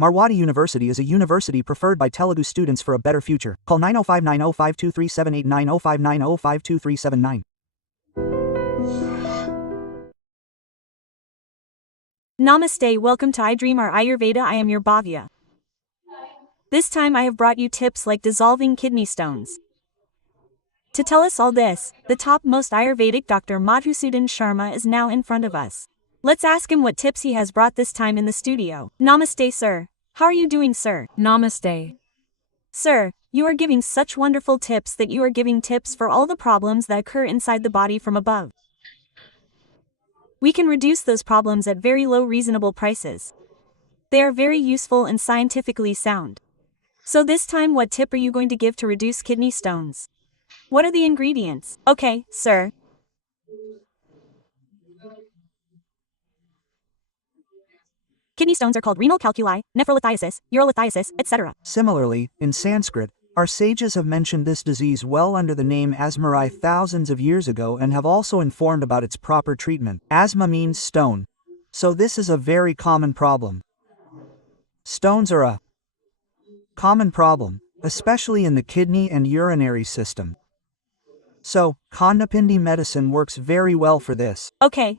Marwadi University is a university preferred by Telugu students for a better future. Call 905-905-2378 905-905-2379. Namaste, welcome to iDream or Ayurveda. I am your Bhavya. This time I have brought you tips like dissolving kidney stones. To tell us all this, the topmost Ayurvedic Dr. Madhusudan Sharma is now in front of us. Let's ask him what tips he has brought this time in the studio. Namaste, sir. How are you doing, sir? Namaste. Sir, you are giving such wonderful tips that you are giving tips for all the problems that occur inside the body from above. We can reduce those problems at very low reasonable prices. They are very useful and scientifically sound. So this time, what tip are you going to give to reduce kidney stones? What are the ingredients? Okay, sir. Kidney stones are called renal calculi, nephrolithiasis, urolithiasis, etc. Similarly, in Sanskrit, our sages have mentioned this disease well under the name asthmari thousands of years ago and have also informed about its proper treatment. Asthma means stone. So this is a very common problem. Stones are a common problem, especially in the kidney and urinary system. So, Kondapindi medicine works very well for this. Okay.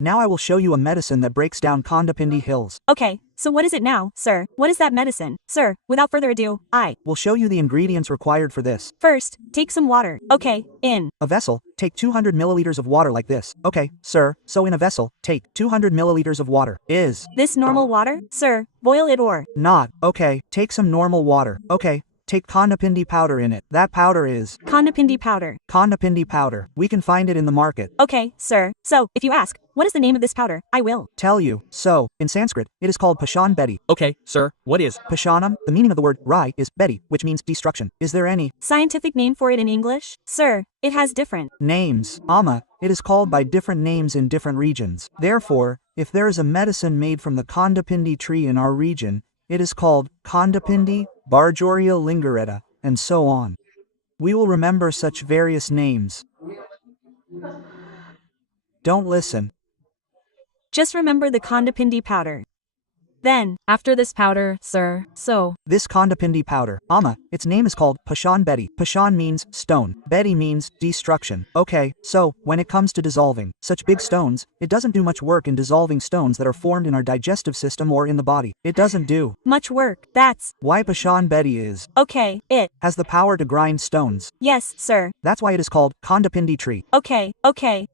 Now I will show you a medicine that breaks down Kondapindi hills. Okay, so what is it now, sir? What is that medicine? Sir, without further ado, I will show you the ingredients required for this. First, take some water. Okay, in a vessel, take 200 milliliters of water like this. Okay, sir, so in a vessel, take 200 milliliters of water. Is this normal water? Sir, boil it or not. Okay, take some normal water. Okay. Take Kondapindi powder in it. That powder is Kondapindi powder. Kondapindi powder. We can find it in the market. Okay, sir. So, if you ask, what is the name of this powder, I will tell you. So, in Sanskrit, it is called Pashan Bedi. Okay, sir, what is Pashanam? The meaning of the word Rai is Bedi, which means destruction. Is there any scientific name for it in English? Sir, it has different names. It is called by different names in different regions. Therefore, if there is a medicine made from the Kondapindi tree in our region, it is called Kondapindi, Barjoria lingareta, and so on. We will remember such various names. Don't listen. Just remember the Kondapindi powder. Then, after this powder, sir, so this Kondapindi powder, its name is called Pashan Bedi. Pashan means stone. Bedi means destruction. Okay, so, when it comes to dissolving such big stones, it doesn't do much work in dissolving stones that are formed in our digestive system or in the body. It doesn't do much work. That's why Pashan Bedi is okay. It has the power to grind stones. Yes, sir. That's why it is called Kondapindi tree. Okay.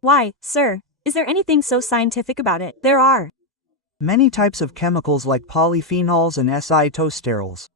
Why, sir? Is there anything so scientific about it? There are many types of chemicals like polyphenols and acetosterols.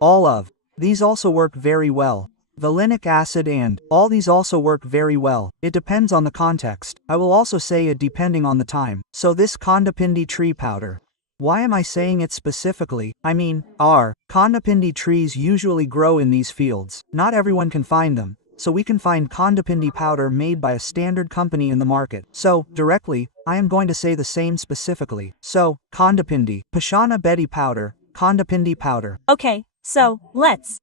All of these also work very well. Valinic acid and all these also work very well. It depends on the context. I will also say it depending on the time. So this Kondapindi tree powder. Why am I saying it specifically? I mean, our Kondapindi trees usually grow in these fields. Not everyone can find them. So we can find Kondapindi powder made by a standard company in the market. So, directly, I am going to say the same specifically. So, Kondapindi, Pashana Bedi powder, Kondapindi powder. Okay, so, let's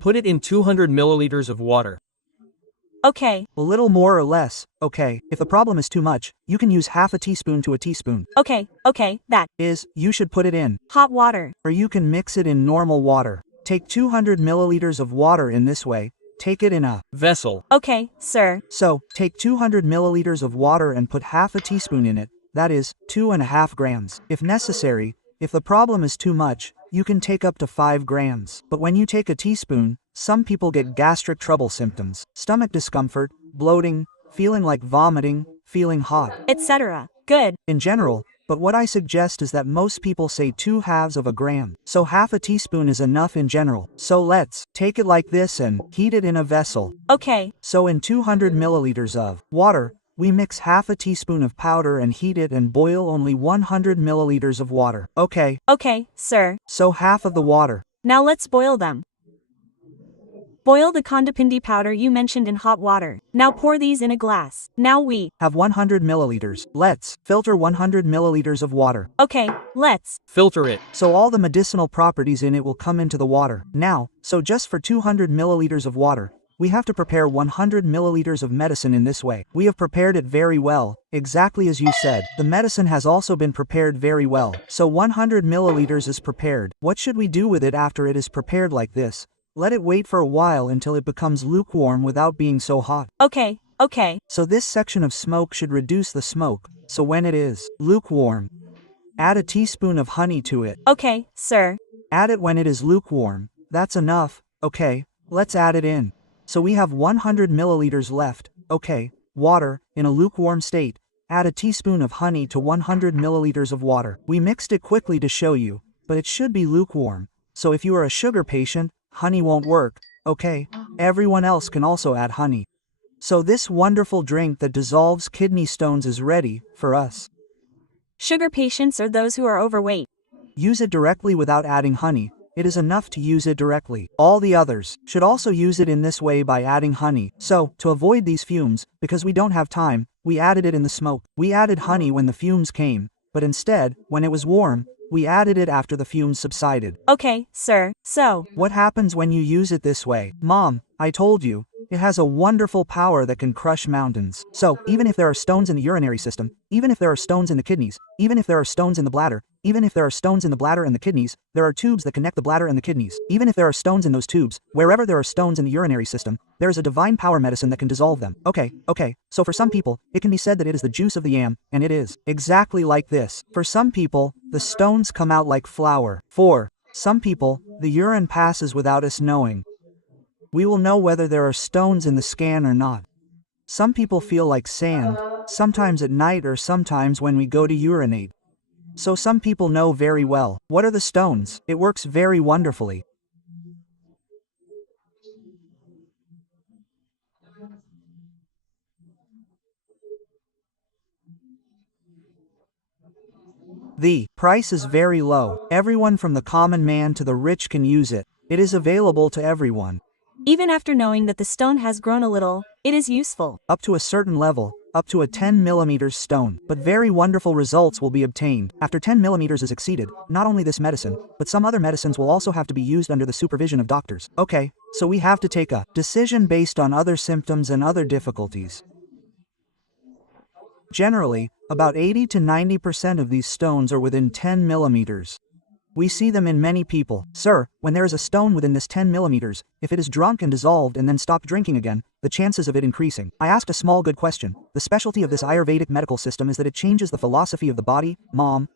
put it in 200 milliliters of water. Okay. A little more or less. Okay, if the problem is too much, you can use half a teaspoon to a teaspoon. Okay, that is, you should put it in hot water. Or you can mix it in normal water. Take 200 milliliters of water in this way. Take it in a vessel. Okay, sir. So, take 200 milliliters of water and put half a teaspoon in it, that is, 2.5 grams. If necessary, if the problem is too much, you can take up to 5 grams. But when you take a teaspoon, some people get gastric trouble symptoms, stomach discomfort, bloating, feeling like vomiting, feeling hot, etc. Good. In general, but what I suggest is that most people say 2/2 of a gram, so half a teaspoon is enough in general. So let's take it like this and heat it in a vessel. Okay. So in 200 milliliters of water, we mix half a teaspoon of powder and heat it and boil only 100 milliliters of water. Okay, sir. So half of the water. Now let's boil them. Boil the Kondapindi powder you mentioned in hot water. Now pour these in a glass. Now we have 100 milliliters. Let's filter 100 milliliters of water. Okay, let's filter it. So all the medicinal properties in it will come into the water. Now, so just for 200 milliliters of water, we have to prepare 100 milliliters of medicine in this way. We have prepared it very well, exactly as you said. The medicine has also been prepared very well. So 100 milliliters is prepared. What should we do with it after it is prepared like this? Let it wait for a while until it becomes lukewarm without being so hot. Okay, okay. So this section of smoke should reduce the smoke. So when it is lukewarm, add a teaspoon of honey to it. Okay, sir. Add it when it is lukewarm. That's enough. Okay, let's add it in. So we have 100 milliliters left. Okay, water, in a lukewarm state. Add a teaspoon of honey to 100 milliliters of water. We mixed it quickly to show you, but it should be lukewarm. So if you are a sugar patient, honey won't work. Okay, everyone else can also add honey. So this wonderful drink that dissolves kidney stones is ready for us. Sugar patients are those who are overweight. Use it directly without adding honey. It is enough to use it directly. All the others should also use it in this way by adding honey. So, to avoid these fumes, because we don't have time, we added it in the smoke. We added honey when the fumes came, but instead, when it was warm, we added it after the fumes subsided. Okay, sir. So, what happens when you use it this way? Mom, I told you, it has a wonderful power that can crush mountains. So, even if there are stones in the urinary system, even if there are stones in the kidneys, even if there are stones in the bladder, even if there are stones in the bladder and the kidneys, there are tubes that connect the bladder and the kidneys. Even if there are stones in those tubes, wherever there are stones in the urinary system, there is a divine power medicine that can dissolve them. Okay, so for some people, it can be said that it is the juice of the yam, and it is exactly like this. For some people, the stones come out like flour. For some people, the urine passes without us knowing. We will know whether there are stones in the scan or not. Some people feel like sand, sometimes at night or sometimes when we go to urinate. So some people know very well. What are the stones? It works very wonderfully. The price is very low. Everyone from the common man to the rich can use it. It is available to everyone. even after knowing that the stone has grown a little, it is useful. Up to a certain level, up to a 10 millimeters stone. But very wonderful results will be obtained. After 10 millimeters is exceeded, not only this medicine, but some other medicines will also have to be used under the supervision of doctors. Okay, so we have to take a decision based on other symptoms and other difficulties. Generally, about 80 to 90% of these stones are within 10 millimeters. We see them in many people. Sir, when there is a stone within this 10 millimeters, if it is drunk and dissolved and then stopped drinking again, the chances of it increasing. I asked a small good question. The specialty of this Ayurvedic medical system is that it changes the philosophy of the body. Mom,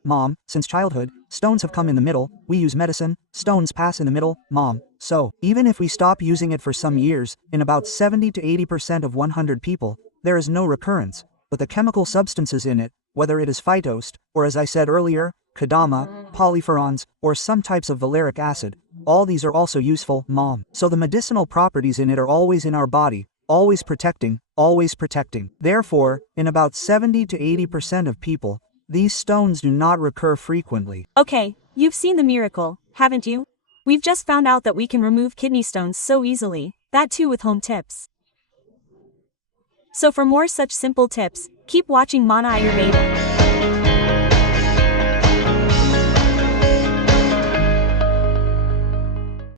since childhood, stones have come in the middle, we use medicine, stones pass in the middle, mom. So, even if we stop using it for some years, in about 70 to 80% of 100 people, there is no recurrence. But the chemical substances in it, whether it is phytost, or as I said earlier, kadama, polypherons, or some types of valeric acid, all these are also useful, mom. So the medicinal properties in it are always in our body, always protecting, always protecting. Therefore, in about 70 to 80% of people, these stones do not recur frequently. Okay, you've seen the miracle, haven't you? We've just found out that we can remove kidney stones so easily, that too with home tips. So for more such simple tips, keep watching Mana Ayurveda.